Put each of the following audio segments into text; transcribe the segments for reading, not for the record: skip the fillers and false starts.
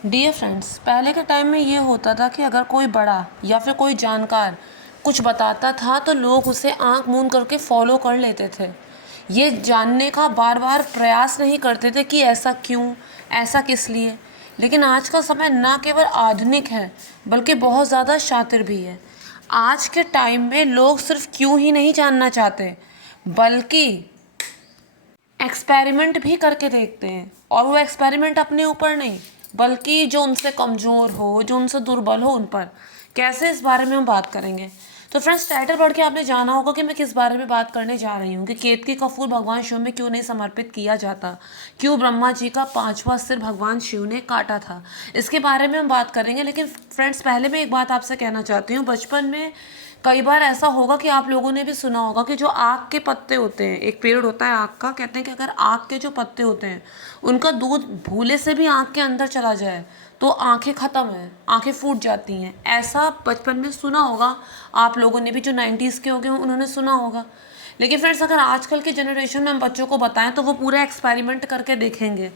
Dear friends, पहले के time में ये होता था कि अगर कोई बड़ा या फिर कोई जानकार कुछ बताता था तो लोग उसे आंख मूंद करके फॉलो कर लेते थे। ये जानने का बार बार प्रयास नहीं करते थे कि ऐसा क्यों, ऐसा किस लिए। लेकिन आज का समय ना केवल आधुनिक है बल्कि बहुत ज़्यादा शातिर भी है। आज के टाइम में लोग सिर्फ क्यों ही नहीं जानना चाहते बल्कि एक्सपेरिमेंट भी करके देखते हैं। और वो एक्सपेरिमेंट अपने ऊपर नहीं बल्कि जो उनसे कमज़ोर हो, जो उनसे दुर्बल हो, उन पर। कैसे, इस बारे में हम बात करेंगे। तो फ्रेंड्स, टाइटल पढ़ के आपने जाना होगा कि मैं किस बारे में बात करने जा रही हूँ कि केतकी का फूल भगवान शिव में क्यों नहीं समर्पित किया जाता, क्यों ब्रह्मा जी का 5वां सिर भगवान शिव ने काटा था। इसके बारे में हम बात करेंगे। लेकिन फ्रेंड्स, पहले मैं एक बात आपसे कहना चाहती हूँ। बचपन में कई बार ऐसा होगा कि आप लोगों ने भी सुना होगा कि जो आक के पत्ते होते हैं, एक पेड़ होता है आक का, कहते हैं कि अगर आक के जो पत्ते होते हैं उनका दूध भूले से भी आँख के अंदर चला जाए तो आंखें ख़त्म हैं, आंखें फूट जाती हैं। ऐसा बचपन में सुना होगा आप लोगों ने भी, जो 90s के हो गए उन्होंने सुना होगा। लेकिन फ्रेंड्स, अगर आजकल की जनरेशन में हम बच्चों को बताएं तो वो पूरा एक्सपेरिमेंट करके देखेंगे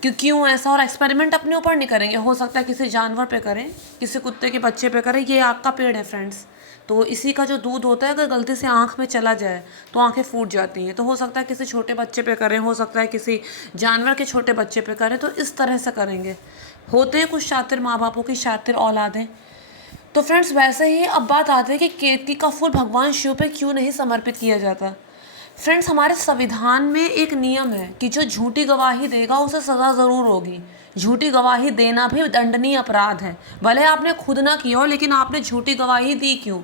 कि क्यों ऐसा, और एक्सपेरिमेंट अपने ऊपर नहीं करेंगे। हो सकता है किसी जानवर पे करें, किसी कुत्ते के बच्चे पे करें। ये आग का पेड़ है फ्रेंड्स, तो इसी का जो दूध होता है अगर गलती से आँख में चला जाए तो आंखें फूट जाती हैं। तो हो सकता है किसी छोटे बच्चे पे करें, हो सकता है किसी जानवर के छोटे बच्चे पे करें। तो इस तरह से करेंगे। होते हैं कुछ शातिर माँ बापों की शातिर औलादें। तो फ्रेंड्स, वैसे ही अब बात आती है कि केतकी का फूल भगवान शिव पे क्यों नहीं समर्पित किया जाता। फ्रेंड्स, हमारे संविधान में एक नियम है कि जो झूठी गवाही देगा उसे सज़ा ज़रूर होगी। झूठी गवाही देना भी दंडनीय अपराध है। भले आपने खुद ना किया हो, लेकिन आपने झूठी गवाही दी क्यों।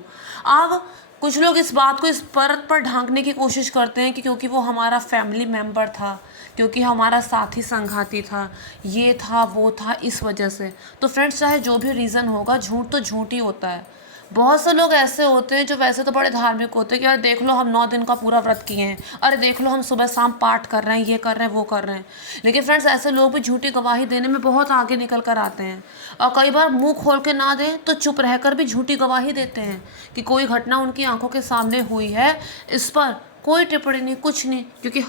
अब कुछ लोग इस बात को इस परत पर ढांकने की कोशिश करते हैं कि क्योंकि वो हमारा फैमिली मेम्बर था, क्योंकि हमारा साथी संघाती था, ये था वो था, इस वजह से। तो फ्रेंड्स, चाहे जो भी रीज़न होगा, झूठ तो झूठ ही होता है। बहुत से लोग ऐसे होते हैं जो वैसे तो बड़े धार्मिक होते हैं कि यार देख लो हम 9 दिन का पूरा व्रत किए हैं, अरे देख लो हम सुबह शाम पाठ कर रहे हैं, ये कर रहे हैं, वो कर रहे हैं। लेकिन फ्रेंड्स, ऐसे लोग भी झूठी गवाही देने में बहुत आगे निकल कर आते हैं। और कई बार मुंह खोल के ना दें तो चुप रहकर भी झूठी गवाही देते हैं कि कोई घटना उनकी आंखों के सामने हुई है, इस पर कोई टिप्पणी नहीं, कुछ नहीं। क्योंकि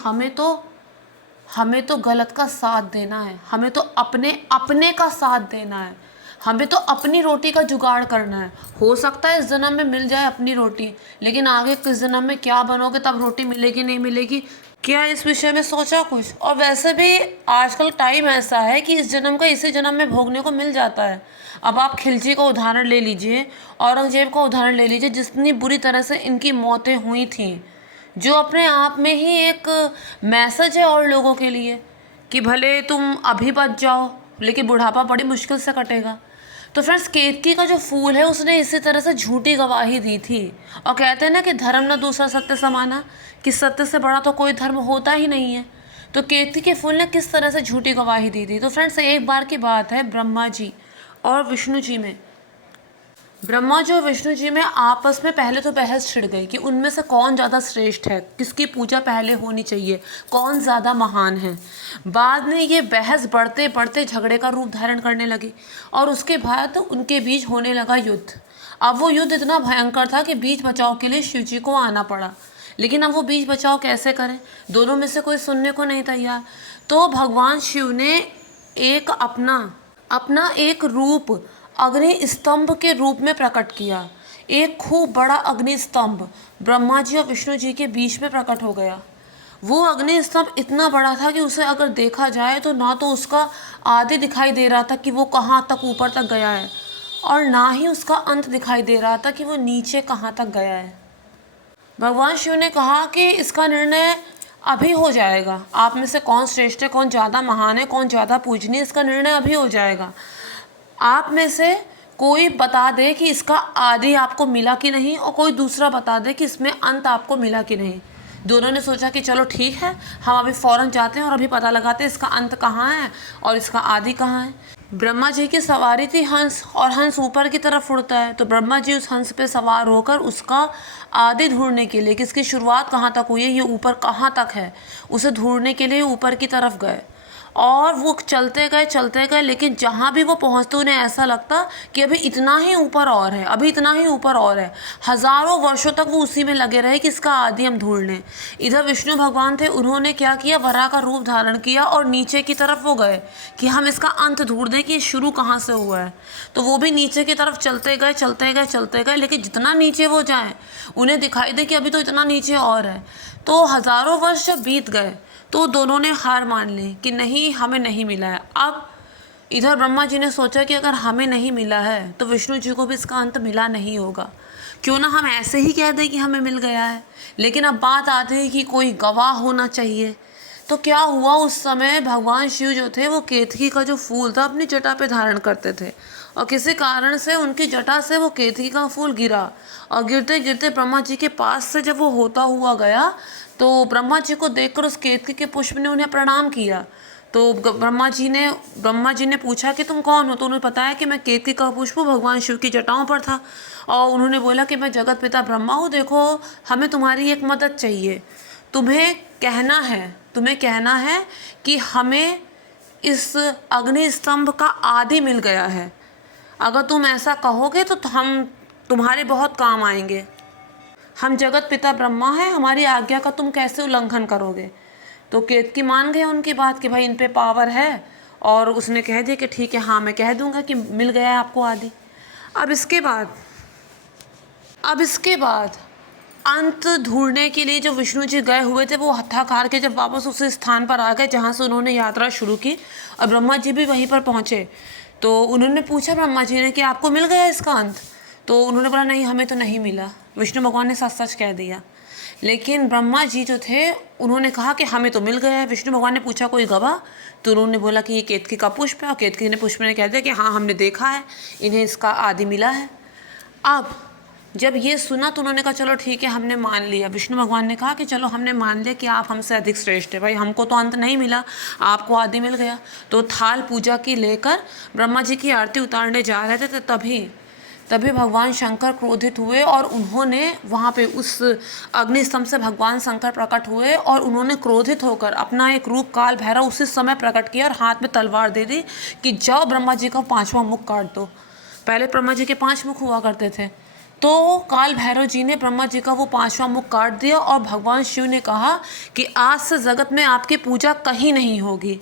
हमें तो गलत का साथ देना है, हमें तो अपने अपने का साथ देना है, हमें तो अपनी रोटी का जुगाड़ करना है। हो सकता है इस जन्म में मिल जाए अपनी रोटी, लेकिन आगे किस जन्म में क्या बनोगे, तब रोटी मिलेगी नहीं मिलेगी, क्या इस विषय में सोचा कुछ। और वैसे भी आजकल टाइम ऐसा है कि इस जन्म का इसी जन्म में भोगने को मिल जाता है। अब आप खिलजी का उदाहरण ले लीजिए, औरंगजेब का उदाहरण ले लीजिए, जितनी बुरी तरह से इनकी मौतें हुई थी, जो अपने आप में ही एक मैसेज है और लोगों के लिए कि भले तुम अभी बच जाओ लेकिन बुढ़ापा बड़ी मुश्किल से कटेगा। तो फ्रेंड्स, केतकी का जो फूल है उसने इसी तरह से झूठी गवाही दी थी। और कहते हैं ना कि धर्म न दूसरा सत्य समाना, कि सत्य से बड़ा तो कोई धर्म होता ही नहीं है। तो केतकी के फूल ने किस तरह से झूठी गवाही दी थी। तो फ्रेंड्स, एक बार की बात है, ब्रह्मा जी और विष्णु जी में आपस में पहले तो बहस छिड़ गई कि उनमें से कौन ज़्यादा श्रेष्ठ है, किसकी पूजा पहले होनी चाहिए, कौन ज़्यादा महान है। बाद में ये बहस बढ़ते बढ़ते झगड़े का रूप धारण करने लगी और उसके बाद उनके बीच होने लगा युद्ध। अब वो युद्ध इतना भयंकर था कि बीच बचाव के लिए शिव जी को आना पड़ा। लेकिन अब वो बीच बचाव कैसे करें, दोनों में से कोई सुनने को नहीं तैयार। तो भगवान शिव ने एक अपना एक रूप अग्नि स्तंभ के रूप में प्रकट किया। एक खूब बड़ा अग्नि स्तंभ ब्रह्मा जी और विष्णु जी के बीच में प्रकट हो गया। वो अग्नि स्तंभ इतना बड़ा था कि उसे अगर देखा जाए तो ना तो उसका आदि दिखाई दे रहा था कि वो कहाँ तक ऊपर तक गया है, और ना ही उसका अंत दिखाई दे रहा था कि वो नीचे कहाँ तक गया है। भगवान शिव ने कहा कि इसका निर्णय अभी हो जाएगा, आप में से कौन श्रेष्ठ है, कौन ज़्यादा महान है, कौन ज़्यादा पूजनीय, इसका निर्णय अभी हो जाएगा। आप में से कोई बता दे कि इसका आदि आपको मिला कि नहीं, और कोई दूसरा बता दे कि इसमें अंत आपको मिला कि नहीं। दोनों ने सोचा कि चलो ठीक है, हम अभी फ़ौरन जाते हैं और अभी पता लगाते हैं इसका अंत कहाँ है और इसका आदि कहाँ है। ब्रह्मा जी की सवारी थी हंस, और हंस ऊपर की तरफ उड़ता है। तो ब्रह्मा जी उस हंस पे सवार होकर उसका आदि ढूंढने के लिए, कि इसकी शुरुआत कहाँ तक हुई है, ये ऊपर कहाँ तक है, उसे ढूंढने के लिए ऊपर की तरफ गए। और वो चलते गए, लेकिन जहाँ भी वो पहुँचते उन्हें ऐसा लगता कि अभी इतना ही ऊपर और है, अभी इतना ही ऊपर और है। हज़ारों वर्षों तक वो उसी में लगे रहे कि इसका आदि हम ढूंढ लें। इधर विष्णु भगवान थे, उन्होंने क्या किया, वराह का रूप धारण किया और नीचे की तरफ वो गए कि हम इसका अंत ढूंढ दें कि ये शुरू कहाँ से हुआ है। तो वो भी नीचे की तरफ चलते गए, लेकिन जितना नीचे वो जाएँ उन्हें दिखाई दे कि अभी तो इतना नीचे और है। तो हज़ारों वर्ष जब बीत गए तो दोनों ने हार मान ली कि नहीं, हमें नहीं मिला है। अब इधर ब्रह्मा जी ने सोचा कि अगर हमें नहीं मिला है तो विष्णु जी को भी इसका अंत मिला नहीं होगा, क्यों ना हम ऐसे ही कह दें कि हमें मिल गया है। लेकिन अब बात आती है कि कोई गवाह होना चाहिए। तो क्या हुआ, उस समय भगवान शिव जो थे वो केतकी का जो फूल था अपनी जटा पे धारण करते थे, और किसी कारण से उनकी जटा से वो केतकी का फूल गिरा, और गिरते गिरते ब्रह्मा जी के पास से जब वो होता हुआ गया तो ब्रह्मा जी को देखकर उस केतकी के पुष्प ने उन्हें प्रणाम किया। तो ब्रह्मा जी ने पूछा कि तुम कौन हो। तो उन्हें बताया कि मैं केतकी का पुष्प भगवान शिव की जटाओं पर था, और उन्होंने बोला कि मैं जगत पिता ब्रह्मा हूँ, देखो हमें तुम्हारी एक मदद चाहिए। तुम्हें कहना है कि हमें इस अग्नि स्तंभ का आदि मिल गया है। अगर तुम ऐसा कहोगे तो हम तुम्हारे बहुत काम आएंगे। हम जगत पिता ब्रह्मा हैं, हमारी आज्ञा का तुम कैसे उल्लंघन करोगे। तो केतकी मान गए उनकी बात कि भाई इन पे पावर है, और उसने कह दिया कि ठीक है, हाँ मैं कह दूंगा कि मिल गया है आपको आदि। अब इसके बाद अंत ढूंढने के लिए जो विष्णु जी गए हुए थे वो थक हार के जब वापस उस स्थान पर आ गए जहाँ से उन्होंने यात्रा शुरू की, और ब्रह्मा जी भी वहीं पर पहुँचे। तो उन्होंने पूछा ब्रह्मा जी ने कि आपको मिल गया इसका अंत। तो उन्होंने बोला नहीं, हमें तो नहीं मिला। विष्णु भगवान ने सच सच कह दिया। लेकिन ब्रह्मा जी जो थे उन्होंने कहा कि हमें तो मिल गया है। विष्णु भगवान ने पूछा कोई गवाह, तो उन्होंने बोला कि ये केतकी का पुष्प है, और केतकी ने पुष्प ने कह दिया कि हाँ हमने देखा है, इन्हें इसका आदि मिला है। अब जब ये सुना तो उन्होंने कहा चलो ठीक है, हमने मान लिया। विष्णु भगवान ने कहा कि चलो हमने मान लिया कि आप हमसे अधिक श्रेष्ठ है, भाई हमको तो अंत नहीं मिला, आपको आदि मिल गया। तो थाल पूजा की लेकर ब्रह्मा जी की आरती उतारने जा रहे थे, तो तभी भगवान शंकर क्रोधित हुए, और उन्होंने वहाँ पे उस अग्निस्तंभ से भगवान शंकर प्रकट हुए, और उन्होंने क्रोधित होकर अपना एक रूप काल भैरव उसी समय प्रकट किया और हाथ में तलवार दे दी कि जाओ ब्रह्मा जी का 5वां मुख काट दो। पहले ब्रह्मा जी के 5 मुख हुआ करते थे, तो काल भैरव जी ने ब्रह्मा जी का वो 5वां मुख काट दिया, और भगवान शिव ने कहा कि आज से जगत में आपकी पूजा कहीं नहीं होगी।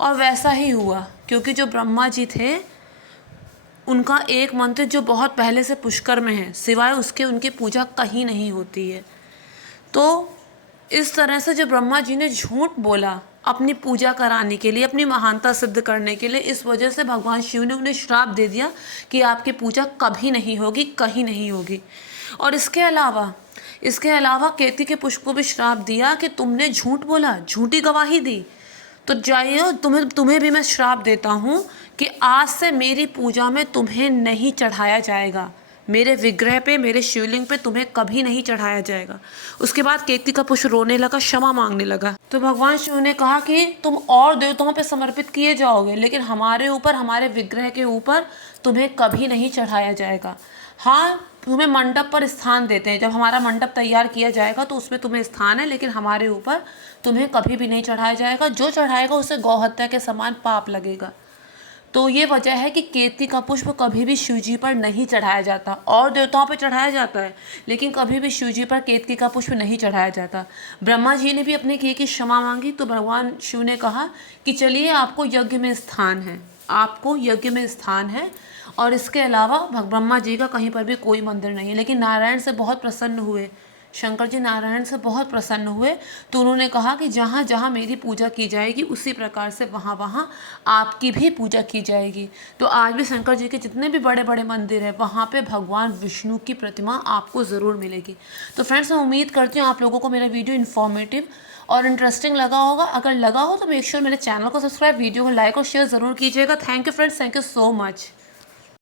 और वैसा ही हुआ, क्योंकि जो ब्रह्मा जी थे उनका एक मंत्र जो बहुत पहले से पुष्कर में है, सिवाय उसके उनकी पूजा कहीं नहीं होती है। तो इस तरह से जो ब्रह्मा जी ने झूठ बोला अपनी पूजा कराने के लिए, अपनी महानता सिद्ध करने के लिए, इस वजह से भगवान शिव ने उन्हें श्राप दे दिया कि आपकी पूजा कभी नहीं होगी, कहीं नहीं होगी। और इसके अलावा केतकी के पुष्प को भी श्राप दिया कि तुमने झूठ बोला, झूठी गवाही दी, तो जाइए तुम्हें भी मैं श्राप देता हूँ कि आज से मेरी पूजा में तुम्हें नहीं चढ़ाया जाएगा, मेरे विग्रह पे, मेरे शिवलिंग पे तुम्हें कभी नहीं चढ़ाया जाएगा। उसके बाद केतकी का पुष्प रोने लगा, क्षमा मांगने लगा। तो भगवान शिव ने कहा कि तुम और देवताओं पे समर्पित किए जाओगे, लेकिन हमारे ऊपर, हमारे विग्रह के ऊपर तुम्हें कभी नहीं चढ़ाया जाएगा। हाँ, तुम्हें मंडप पर स्थान देते हैं, जब हमारा मंडप तैयार किया जाएगा तो उसमें तुम्हें स्थान है, लेकिन हमारे ऊपर तुम्हें कभी भी नहीं चढ़ाया जाएगा। जो चढ़ाएगा उसे गौहत्या के समान पाप लगेगा। तो ये वजह है कि केतकी का पुष्प कभी भी शिवजी पर नहीं चढ़ाया जाता, और देवताओं पर चढ़ाया जाता है, लेकिन कभी भी शिवजी पर केतकी का पुष्प नहीं चढ़ाया जाता। ब्रह्मा जी ने भी अपने किए की क्षमा मांगी, तो भगवान शिव ने कहा कि चलिए आपको यज्ञ में स्थान है, आपको यज्ञ में स्थान है। और इसके अलावा ब्रह्मा जी का कहीं पर भी कोई मंदिर नहीं है। लेकिन नारायण से बहुत प्रसन्न हुए, शंकर जी नारायण से बहुत प्रसन्न हुए, तो उन्होंने कहा कि जहाँ जहाँ मेरी पूजा की जाएगी उसी प्रकार से वहाँ वहाँ आपकी भी पूजा की जाएगी। तो आज भी शंकर जी के जितने भी बड़े बड़े मंदिर हैं वहाँ पे भगवान विष्णु की प्रतिमा आपको ज़रूर मिलेगी। तो फ्रेंड्स, मैं उम्मीद करती हूँ आप लोगों को मेरा वीडियो इन्फॉर्मेटिव और इंटरेस्टिंग लगा होगा। अगर लगा हो तो मेक श्योर मेरे चैनल को सब्सक्राइब, वीडियो को लाइक और शेयर ज़रूर कीजिएगा। Thank you friends, thank you so much.